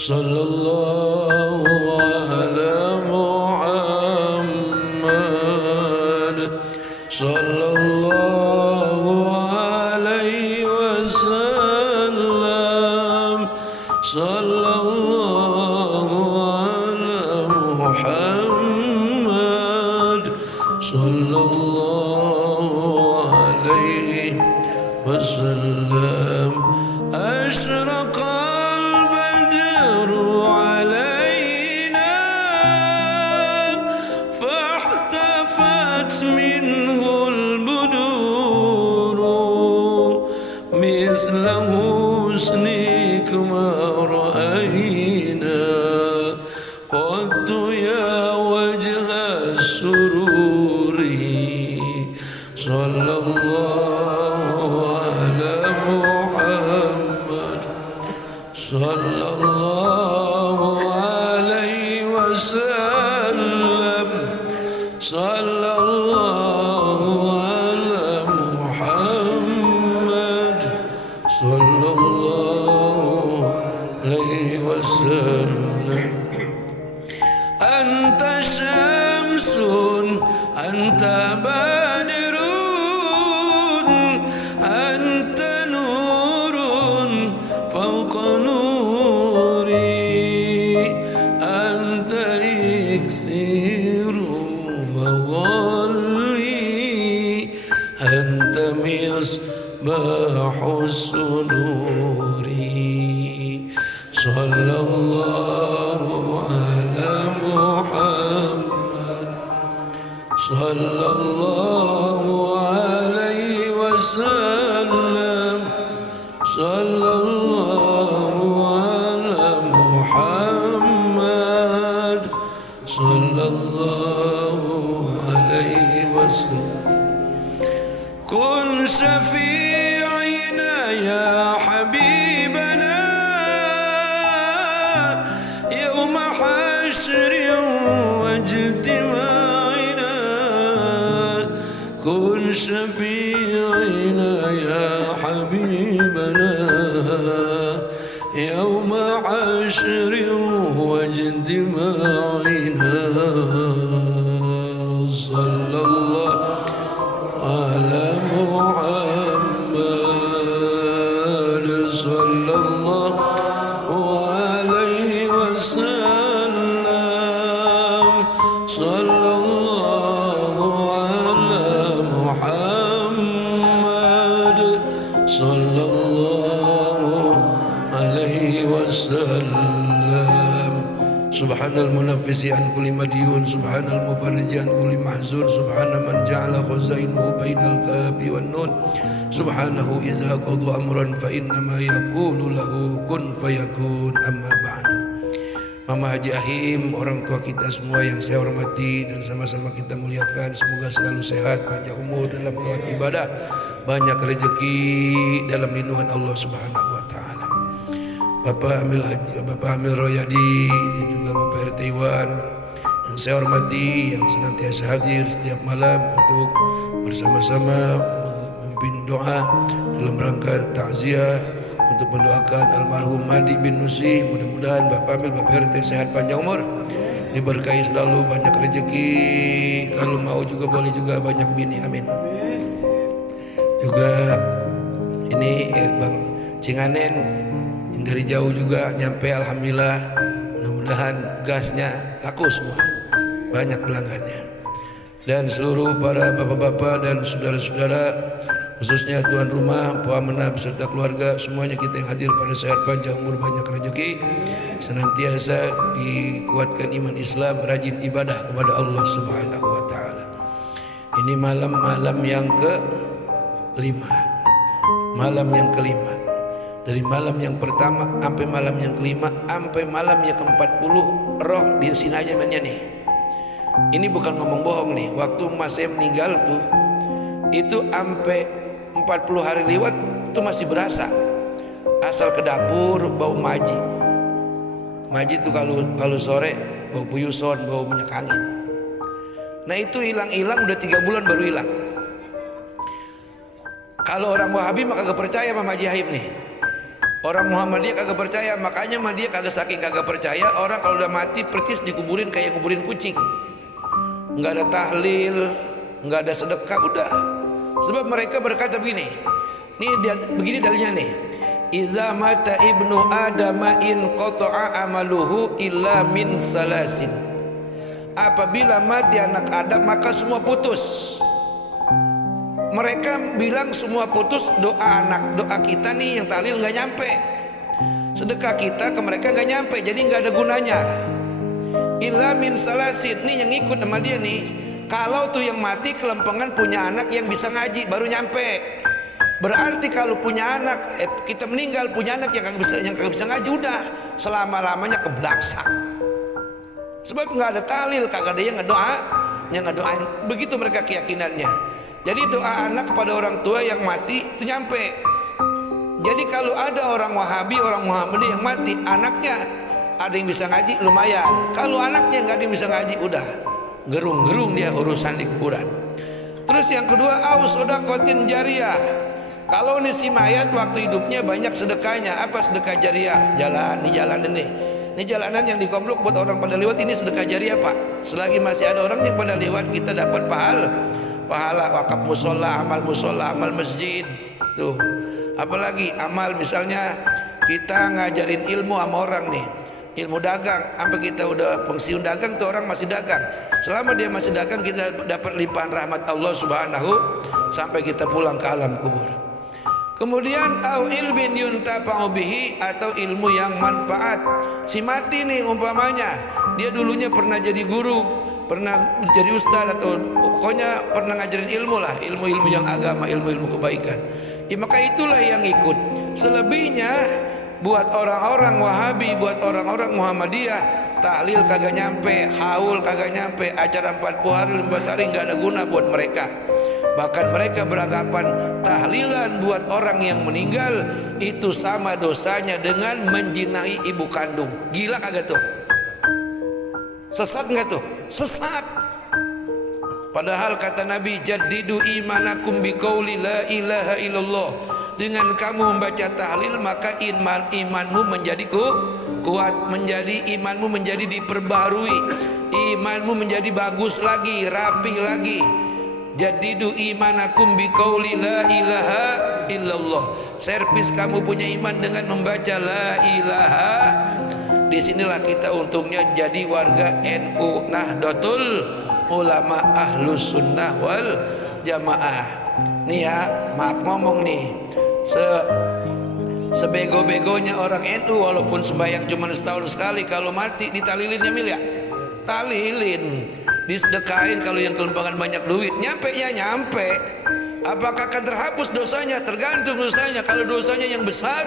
sallallahu ala Muhammad, sallallahu alaihi wasallam, sallallahu ala Muhammad, sallallahu alaihi wasallam. Ashraqal badru alaina fahtafat minhul buduru misla husnik ma ra'ayna qattu ya wajha sururi sallallahu ala Muhammad, sallallahu alaihi wasallam, sallallahu ala Muhammad, sallallahu alaihi wasallam. Anta syamsun, anta badirun, anta nurun fawqa nuri, anta iksiru wa ghalli, anta misbahu suduri. Sallallahu ala Muhammad, sallallahu alaihi wasallam, sallallahu ala Muhammad, sallallahu alaihi wasallam. Kun syafi'ina ya habibana yawma hasyrin wajtima'ina, kun syafi'ina ya habibana yawma hasyrin wajtima'ina. Sallallahu ala Muhammad, sallallahu alaihi wasallam, sallallahu ala Muhammad, sallallahu alaihi wasallam. Subhanal munaffisi an kulli madyun, subhanal mufarriji an kulli mahzun, subhana man ja'ala khazainuhu bainal kafi wan nun, subhanahu iza qadha amran fa innama yaqulu lahu kun fayakun. Amma ba'du. Mama Haji Ahim, orang tua kita semua yang saya hormati dan sama-sama kita muliakan, semoga selalu sehat, panjang umur dalam taat ibadah, banyak rezeki dalam lindungan Allah Subhanahu wa taala. Bapak Amil Royadi dan juga Bapak RT Iwan yang saya hormati, yang senantiasa hadir setiap malam untuk bersama-sama memimpin doa dalam rangka takziah untuk mendoakan almarhum Madi bin Nusi. Mudah-mudahan Bapak Amil, Bapak RT sehat panjang umur, diberkahi selalu, banyak rezeki, kalau mau juga boleh juga banyak bini, amin. Juga ini Bang Cinganen yang dari jauh juga nyampe, alhamdulillah. Mudah-mudahan gasnya laku semua, banyak pelanggannya. Dan seluruh para bapak-bapak dan saudara-saudara, khususnya tuan rumah, Pak Amena beserta keluarga, semuanya kita yang hadir pada sehat panjang umur, banyak rezeki, senantiasa dikuatkan iman Islam, rajin ibadah kepada Allah Subhanahu wa taala. Ini malam-malam yang kelima. Malam yang kelima. Dari malam yang pertama sampai malam yang kelima sampai malam yang ke-40, roh di sini aja mainnya nih. Ini bukan ngomong bohong nih. Waktu mas saya meninggal tuh, itu sampai 40 hari lewat itu masih berasa. Asal ke dapur bau maji. Maji tuh kalau sore bau puyuson, bau minyak angin. Nah itu hilang-hilang udah 3 bulan baru hilang. Kalau orang Wahabi maka gak percaya sama Haji Haim nih. Orang Muhammadiyah kagak percaya, makanya dia kagak, saking kagak percaya, orang kalau udah mati percis dikuburin kayak nguburin kucing. Nggak ada tahlil, nggak ada sedekah, udah. Sebab mereka berkata begini, begini dalilnya nih. Iza mata ibnu adama in qata'a amaluhu illa min salasin. Apabila mati anak Adam maka semua putus. Mereka bilang semua putus, doa kita nih yang tahlil nggak nyampe, sedekah kita ke mereka nggak nyampe, jadi nggak ada gunanya. Illa min salasin, nih yang ikut sama dia nih, kalau tuh yang mati kelempengan punya anak yang bisa ngaji baru nyampe. Berarti kalau punya anak, kita meninggal punya anak yang kagak bisa ngaji, udah selama-lamanya keblaksak. Sebab nggak ada tahlil, kagak ada yang ngedoain. Begitu mereka keyakinannya. Jadi doa anak kepada orang tua yang mati itu nyampe. Jadi kalau ada orang Wahabi, orang Muhammadiyah yang mati, anaknya ada yang bisa ngaji lumayan. Kalau anaknya nggak ada yang bisa ngaji, udah gerung-gerung dia urusan di kuburan. Terus yang kedua, sodakotin jariyah. Kalau nih si mayat waktu hidupnya banyak sedekahnya. Apa sedekah jariyah? Jalan, nih jalan ini. Ini jalanan yang dikomplok buat orang pada lewat, ini sedekah jariyah Pak. Selagi masih ada orang yang pada lewat, kita dapat pahala wakaf musola, amal masjid tuh. Apalagi amal misalnya kita ngajarin ilmu sama orang nih, ilmu dagang, sampai kita udah pensiun dagang tuh orang masih dagang. Selama dia masih dagang kita dapat limpahan rahmat Allah Subhanahu sampai kita pulang ke alam kubur. Kemudian au ilmin yuntafa'u bihi, atau ilmu yang manfaat. Si mati nih umpamanya dia dulunya pernah jadi guru, pernah jadi ustaz, atau pokoknya pernah ngajarin ilmu lah, ilmu-ilmu yang agama, ilmu-ilmu kebaikan. Ya maka itulah yang ikut. Selebihnya buat orang-orang Wahabi, buat orang-orang Muhammadiyah, tahlil kagak nyampe, haul kagak nyampe, acara 40 hari 15 hari nggak ada guna buat mereka. Bahkan mereka beranggapan tahlilan buat orang yang meninggal itu sama dosanya dengan menjinai ibu kandung. Gila kagak tuh? Sesat nggak tuh? Sesat. Padahal kata Nabi, jaddidu imanakum biqauli la ilaha illallah. Dengan kamu membaca tahlil maka imanmu menjadi kuat, imanmu menjadi diperbarui, imanmu menjadi bagus lagi, rapih lagi. Jaddidu imanakum biqauli la ilaha illallah. Servis kamu punya iman dengan membaca la ilaha. Disinilah kita untungnya jadi warga NU, Nahdlatul Ulama Ahlus Sunnah wal Jamaah. Nih ya, maaf ngomong nih, sebego-begonya orang NU walaupun sembahyang cuma setahun sekali, kalau mati ditalilinnya mil ya, talilin, disedekahin. Kalau yang kelempangan banyak duit, nyampe ya nyampe. Apakah akan terhapus dosanya? Tergantung dosanya. Kalau dosanya yang besar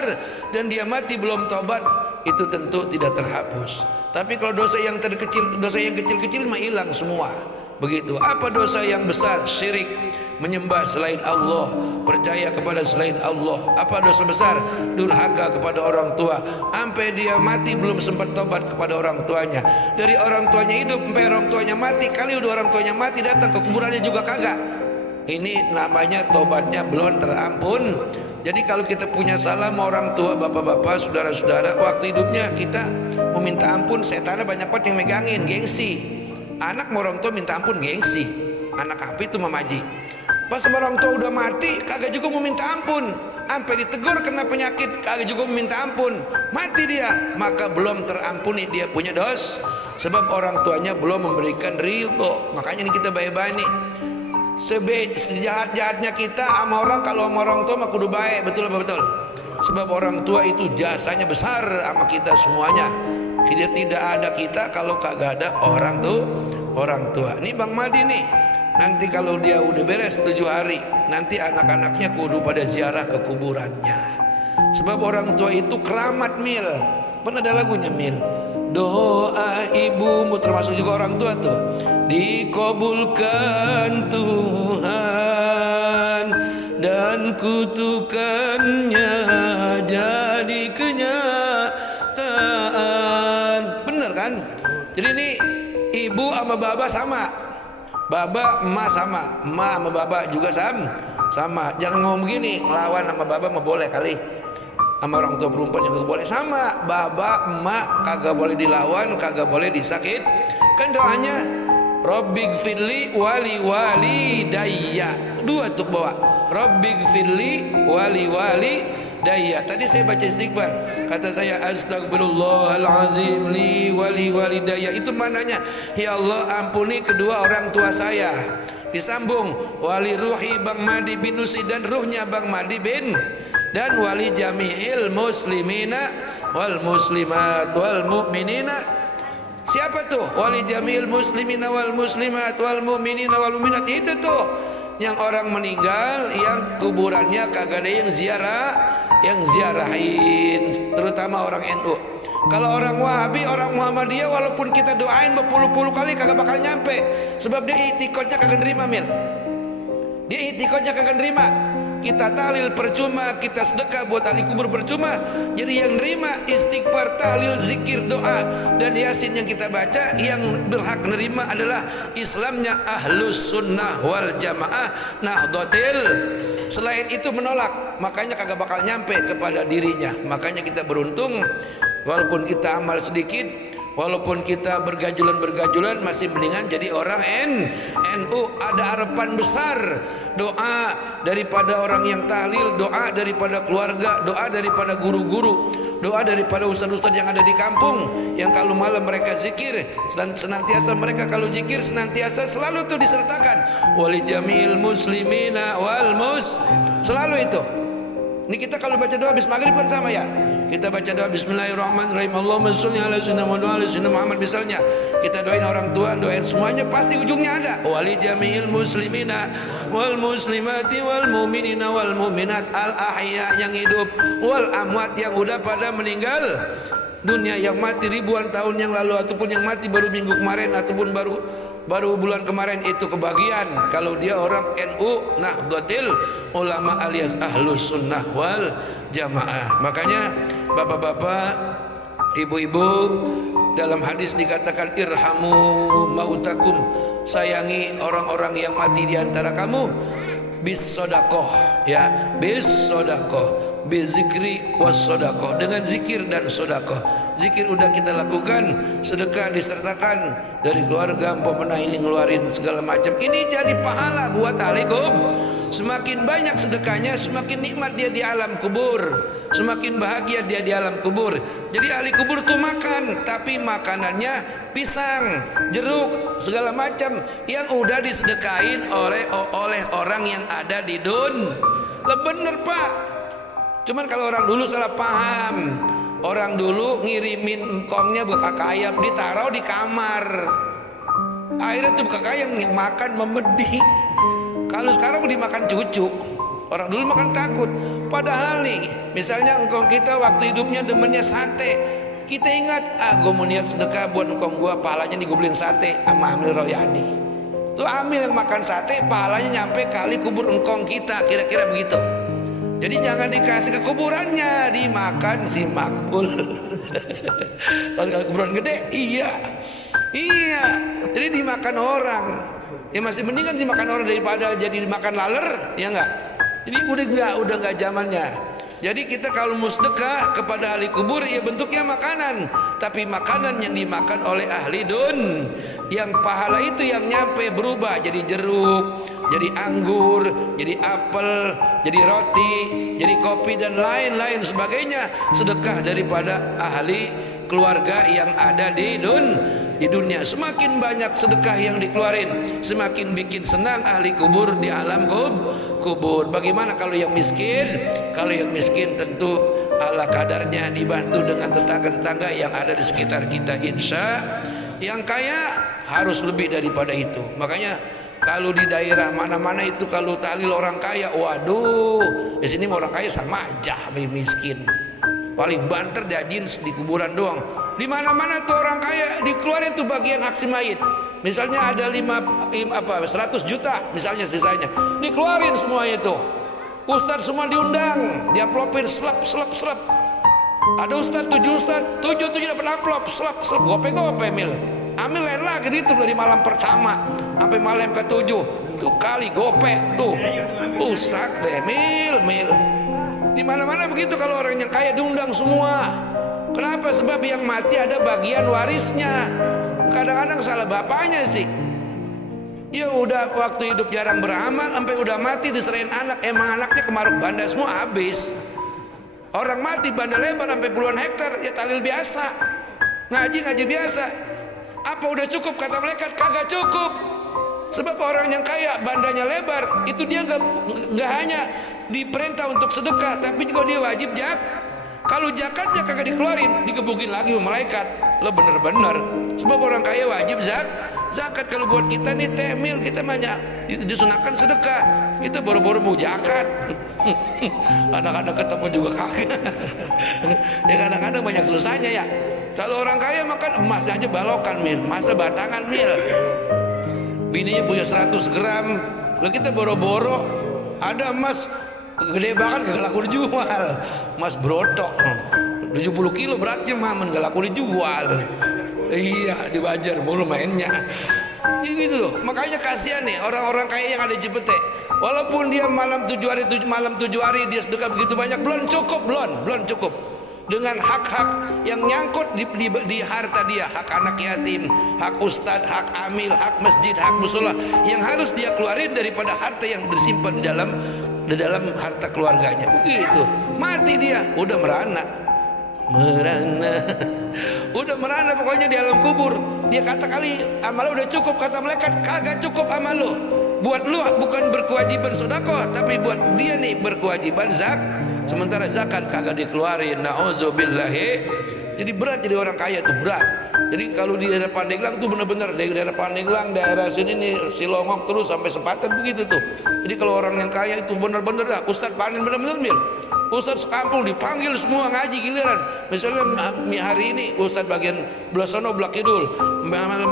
dan dia mati belum tobat, itu tentu tidak terhapus. Tapi kalau dosa yang kecil-kecil mah hilang semua. Begitu. Apa dosa yang besar? Syirik, menyembah selain Allah, percaya kepada selain Allah. Apa dosa besar? Durhaka kepada orang tua. Sampai dia mati belum sempat tobat kepada orang tuanya. Dari orang tuanya hidup sampai orang tuanya mati, kali udah orang tuanya mati datang ke kuburannya juga kagak. Ini namanya tobatnya belum terampun. Jadi kalau kita punya salah sama orang tua, bapak-bapak, saudara-saudara, waktu hidupnya kita mau minta ampun, setannya banyak banget yang megangin, gengsi. Anak mau orang tua minta ampun, gengsi. Anak apa itu mamaji? Pas sama orang tua udah mati, kagak juga mau minta ampun. Sampai ditegur kena penyakit, kagak juga mau minta ampun. Mati dia, maka belum terampuni dia punya dosa. Sebab orang tuanya belum memberikan ridho. Makanya ini kita baik-baik nih. Sejahat-jahatnya kita sama orang, kalau sama orang tua mah kudu baik, betul apa betul? Sebab orang tua itu jasanya besar sama kita semuanya. Kita tidak ada kita kalau kagak ada orang tua. Ini Bang Madi nih, nanti kalau dia udah beres 7 hari, nanti anak-anaknya kudu pada ziarah ke kuburannya. Sebab orang tua itu keramat mil. Pernah ada lagunya mil, doa ibumu, termasuk juga orang tua tuh, dikabulkan Tuhan dan kutukannya jadi kenyataan. Bener kan? Jadi ini ibu sama baba sama, baba emak sama, emak sama baba juga sama. Jangan ngomong begini, ngelawan sama baba mah boleh kali. sama orang tua perempuan yang kagak boleh, sama baba emak kagak boleh dilawan, kagak boleh disakit. Kan doanya Rabbighfirli wali walidayya, dua tuh bawa Rabbighfirli wali walidayya. Tadi saya baca istighfar, kata saya astagfirullahalazim li wali walidayya, itu mananya ya Allah ampuni kedua orang tua saya. Disambung wali ruhi Bang Madi bin Nusi, dan ruhnya Bang Madi bin, dan wali jami'il muslimina wal muslimat wal mu'minina. Siapa tuh wali jami'il muslimina wal muslimat wal mu'minina wal mu'minat? Itu tuh yang orang meninggal yang kuburannya kagak ada yang ziarahin, terutama orang NU. Kalau orang Wahabi, orang Muhammadiyah, walaupun kita doain berpuluh-puluh kali kagak bakal nyampe, sebab dia itikadnya kagak nerima, Mil. Dia itikadnya kagak nerima. Kita tahlil percuma, kita sedekah buat ahli kubur percuma. Jadi yang nerima istighfar, tahlil, zikir, doa, dan yasin yang kita baca, yang berhak nerima adalah Islamnya ahlus sunnah wal jamaah nahdlatul. Selain itu menolak, makanya kagak bakal nyampe kepada dirinya. Makanya kita beruntung, walaupun kita amal sedikit, walaupun kita bergajulan masih mendingan jadi orang NU. Ada harapan besar, doa daripada orang yang tahlil, doa daripada keluarga, doa daripada guru-guru, doa daripada ustadz-ustadz yang ada di kampung, yang kalau malam mereka zikir, senantiasa mereka kalau zikir senantiasa selalu tuh disertakan wali jamil muslimina wal selalu itu. Ini kita kalau baca doa habis maghrib kan sama ya. Kita baca doa bismillahirrahmanirrahim, Allahumma sholli ala sayyidina Muhammad misalnya. Kita doain orang tua, doain semuanya, pasti ujungnya ada wali jami'il muslimina wal muslimati wal mu'minina wal mu'minat, al ahya yang hidup, wal amwat yang udah pada meninggal dunia, yang mati ribuan tahun yang lalu ataupun yang mati baru minggu kemarin ataupun baru bulan kemarin. Itu kebahagiaan kalau dia orang NU Nahdlatul Ulama alias ahlus sunnah wal jamaah. Makanya bapak-bapak, ibu-ibu, dalam hadis dikatakan irhamu mautakum, sayangi orang-orang yang mati di antara kamu, bis sodakoh, ya, bis sodakoh, bizikri was sodakoh, dengan zikir dan sodakoh. Zikir udah kita lakukan, sedekah disertakan dari keluarga, pemenang ini ngeluarin segala macam, ini jadi pahala buat ahli kubur. Semakin banyak sedekahnya, semakin nikmat dia di alam kubur, semakin bahagia dia di alam kubur. Jadi ahli kubur tuh makan, tapi makanannya pisang, jeruk, segala macam yang udah disedekahin oleh orang yang ada di Lah bener Pak. Cuman kalau orang dulu salah paham, orang dulu ngirimin engkongnya bekak ayam ditaruh di kamar, akhirnya tuh bekak ayam makan memedih. Kalau sekarang dimakan cucu, orang dulu makan takut. Padahal nih, misalnya engkong kita waktu hidupnya demennya sate, kita ingat, gue mau niat sedekah buat engkong gue, pahalanya digobelin sate sama Amil Royadi. Tuh Amil yang makan sate, pahalanya nyampe kali kubur engkong kita, kira-kira begitu. Jadi jangan dikasih ke kuburannya, dimakan si makbul. Kalau kuburan gede, iya. Jadi dimakan orang. Ya masih mendingan dimakan orang daripada jadi dimakan laler, ya enggak? Jadi udah enggak zamannya. Jadi kita kalau mau sedekah kepada ahli kubur, ya bentuknya makanan, tapi makanan yang dimakan oleh ahli dun, yang pahala itu yang nyampe berubah jadi jeruk, jadi anggur, jadi apel, jadi roti, jadi kopi dan lain-lain sebagainya. Sedekah daripada ahli keluarga yang ada di dunia. Semakin banyak sedekah yang dikeluarin, semakin bikin senang ahli kubur di alam kubur. Bagaimana kalau yang miskin? Kalau yang miskin tentu ala kadarnya, dibantu dengan tetangga-tetangga yang ada di sekitar kita, insya. Yang kaya harus lebih daripada itu. Makanya kalau di daerah mana-mana itu kalau tahlil orang kaya, waduh, di sini orang kaya sama aja miskin. Paling banter diajin di kuburan doang. Di mana-mana tuh orang kaya dikeluarin tuh bagian hak si mayit. Misalnya ada 100 juta misalnya sisanya, dikeluarin semua itu. Ustadz semua diundang, diamplopin slap. Ada ustadz 7 dapat amplop, slap, gope Mil. Amil lain lagi itu dari malam pertama sampai malam ke-7 tuh kali gope tuh, rusak deh Mil. Di mana-mana begitu, kalau orang yang kaya diundang semua. Kenapa? Sebab yang mati ada bagian warisnya. Kadang-kadang salah bapaknya sih. Ya udah waktu hidup jarang beramal, sampai udah mati diserahin anak. Emang anaknya kemaruk banda semua, habis. Orang mati banda lebar sampai puluhan hektar, ya talil biasa, ngaji biasa. Apa udah cukup? Kata malaikat, kagak cukup. Sebab orang yang kaya bandanya lebar, itu dia nggak hanya diperintah untuk sedekah, tapi juga dia wajib zakat. Kalau zakatnya kagak dikeluarin, digebukin lagi sama malaikat. Lo bener-bener. Sebab orang kaya wajib zakat. Kalau buat kita nih temil, kita banyak disunahkan sedekah, kita boro-boro mau zakat. Anak-anak ketemu juga kagak. Ya kadang-kadang banyak susahnya ya. Kalau orang kaya makan emasnya aja balokan mil, masa batangan mil. Bininya punya 100 gram, lo kita boro-boro ada emas gede banget gak laku dijual. Emas brotok 70 kilo beratnya mamen gak laku dijual. Iya, di Banjar mulu mainnya. Gitu loh. Makanya kasihan nih orang-orang kaya yang ada di Cipete. Walaupun dia malam 7 hari dia sedekah begitu banyak, belum cukup. Dengan hak-hak yang nyangkut di harta dia, hak anak yatim, hak ustadz, hak amil, hak masjid, hak musola, yang harus dia keluarin daripada harta yang disimpan di dalam harta keluarganya. Begitu, mati dia udah merana udah merana pokoknya di alam kubur. Dia kata kali amal udah cukup, kata malaikat kagak cukup amal lu. Buat lu bukan berkewajiban sedekah, tapi buat dia nih berkewajiban sementara zakat kagak dikeluarin. Nauzubillahi. Jadi berat jadi orang kaya tuh, berat. Jadi kalau di daerah Pandeglang tuh bener-bener dari daerah Pandeglang, daerah sini nih Silongok terus sampai Sepatan begitu tuh. Jadi kalau orang yang kaya itu bener-bener dah Ustadz panen bener-bener mil. Ustadz sekampung dipanggil semua ngaji giliran. Misalnya hari ini Ustadz bagian belah sono belah kidul,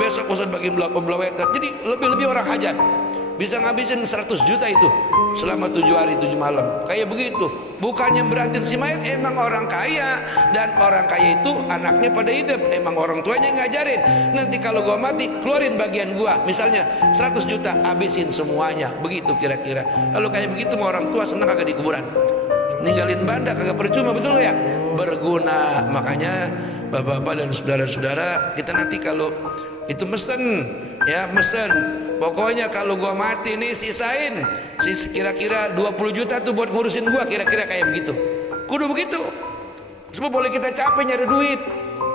besok Ustadz bagian belah wetan. Jadi lebih-lebih orang hajat. Bisa ngabisin 100 juta itu selama 7 hari 7 malam. Kayak begitu. Bukannya berarti si mayat emang orang kaya, dan orang kaya itu anaknya pada hidup, emang orang tuanya yang ngajarin. Nanti kalau gua mati keluarin bagian gua, misalnya 100 juta habisin semuanya. Begitu kira-kira. Kalau kayak begitu mau orang tua senang kagak di kuburan. Ninggalin banda kagak percuma, betul ya? Berguna. Makanya bapak-bapak dan saudara-saudara, kita nanti kalau itu mesen pokoknya kalau gua mati nih sisain kira-kira 20 juta tuh buat ngurusin gua, kira-kira kayak begitu. Kudu begitu. Sebab boleh kita capek nyari duit,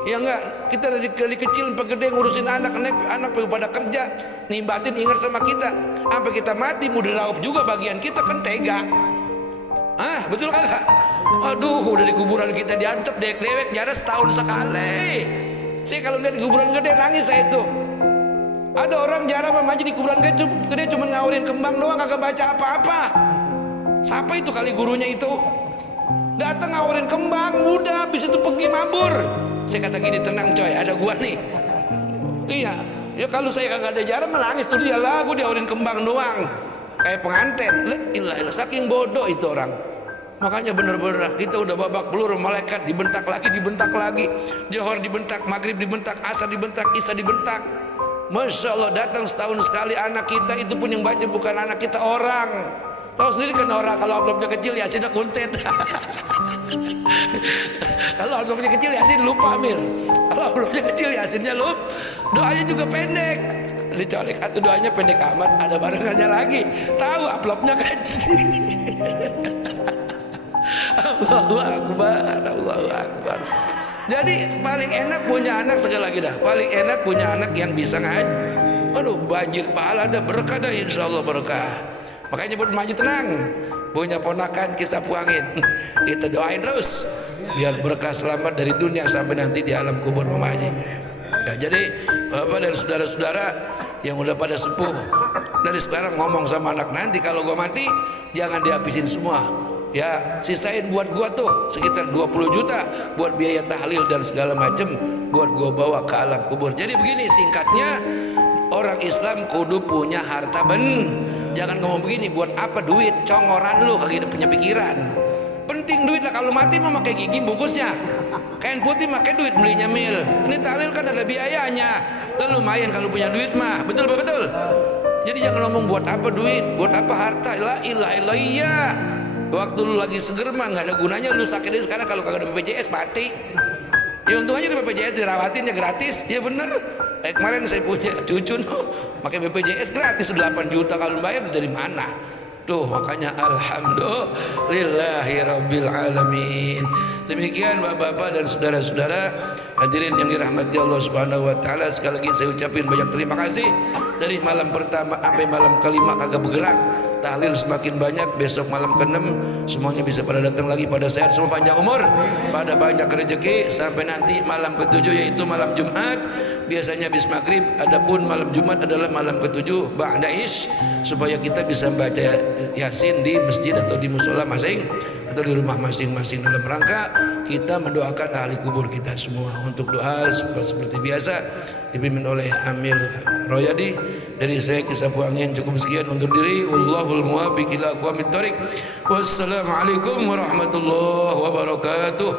ya enggak, kita dari kecil sampai gede ngurusin anak pada kerja, nimbatin ingat sama kita, sampai kita mati mau diraup juga bagian kita, kan tega. Betul kagak? Aduh, udah di kuburan kita diantep dewek jarang setahun sekali. Saya kalau lihat di kuburan gede nangis saya itu. Ada orang jarang memaji di kuburan gede cuma ngawurin kembang doang, kagak baca apa-apa. Siapa itu kali gurunya itu? Datang ngawurin kembang, udah habis itu pergi mabur. Saya kata gini, tenang coy, ada gua nih. Iya, ya kalau saya kagak ada jarang menangis tuh dia lagu diawurin kembang doang. Kayak pengantin. Ilah, saking bodoh itu orang. Makanya bener-bener kita udah babak belur, malaikat dibentak lagi, Johor dibentak, maghrib dibentak, asar dibentak, isya dibentak. Masya Allah, datang setahun sekali anak kita, itu pun yang baca bukan anak kita, orang. Tahu sendiri kan orang kalau amplopnya kecil yasinnya kuntet. Kalau amplopnya kecil yasin lupa Mir. Kalau amplopnya kecil yasinnya lupa. Doanya juga pendek. Dicolek atau doanya pendek amat, ada barengannya lagi. Tahu amplopnya kecil. Allahu Akbar, Allahu Akbar. Jadi paling enak punya anak, sekali lagi dah, paling enak punya anak yang bisa ngaji. Aduh, banjir pahala ada, berkah dah, insya Allah berkah. Makanya buat maju tenang, punya ponakan kisah puangin, kita doain terus biar berkah selamat dari dunia sampai nanti di alam kubur memaji. Ya, jadi bapak dan saudara-saudara yang udah pada sepuh, dari sekarang ngomong sama anak, nanti kalau gua mati jangan dihabisin semua. Ya, sisain buat gua tuh sekitar 20 juta buat biaya tahlil dan segala macem, buat gua bawa ke alam kubur. Jadi begini singkatnya, orang Islam kudu punya harta Jangan ngomong begini, buat apa duit, congoran lu, kagak punya pikiran. Penting duit lah, kalau mati mah pakai gigi bungkusnya. Kain putih pakai duit belinya mil. Ini tahlil kan ada biayanya. Lalu lumayan kalau punya duit mah, betul betul. Jadi jangan ngomong buat apa duit, buat apa harta. La ilaha illallah. Waktu lu lagi seger mah nggak ada gunanya lu sakitnya. Sekarang kalau kagak ada BPJS mati. Ya untung aja di BPJS dirawatin ya gratis. Ya bener. Kemarin saya punya cucu pakai BPJS gratis 8 juta, kalau bayar dari mana? Tuh makanya alhamdulillahirabbil alamin. Demikian bapak-bapak dan saudara-saudara hadirin yang dirahmati Allah Subhanahu wa taala, sekali lagi saya ucapin banyak terima kasih. Dari malam pertama sampai malam kelima kagak bergerak, tahlil semakin banyak, besok malam ke-6 semuanya bisa pada datang lagi, pada sehat semua, panjang umur, pada banyak rezeki, sampai nanti malam ke-7 yaitu malam Jumat. Biasanya habis maghrib, adapun malam Jumat adalah malam ke-7 ba'da isy, supaya kita bisa baca Yasin di masjid atau di musola masing atau di rumah masing-masing, dalam rangka kita mendoakan ahli kubur kita semua. Untuk doa seperti biasa dipimpin oleh Amil Royadi. Dari saya Kisah Puangin cukup sekian undur diri. Wallahul muwaffiq ila aqwamit thoriq. Wassalamualaikum warahmatullahi wabarakatuh.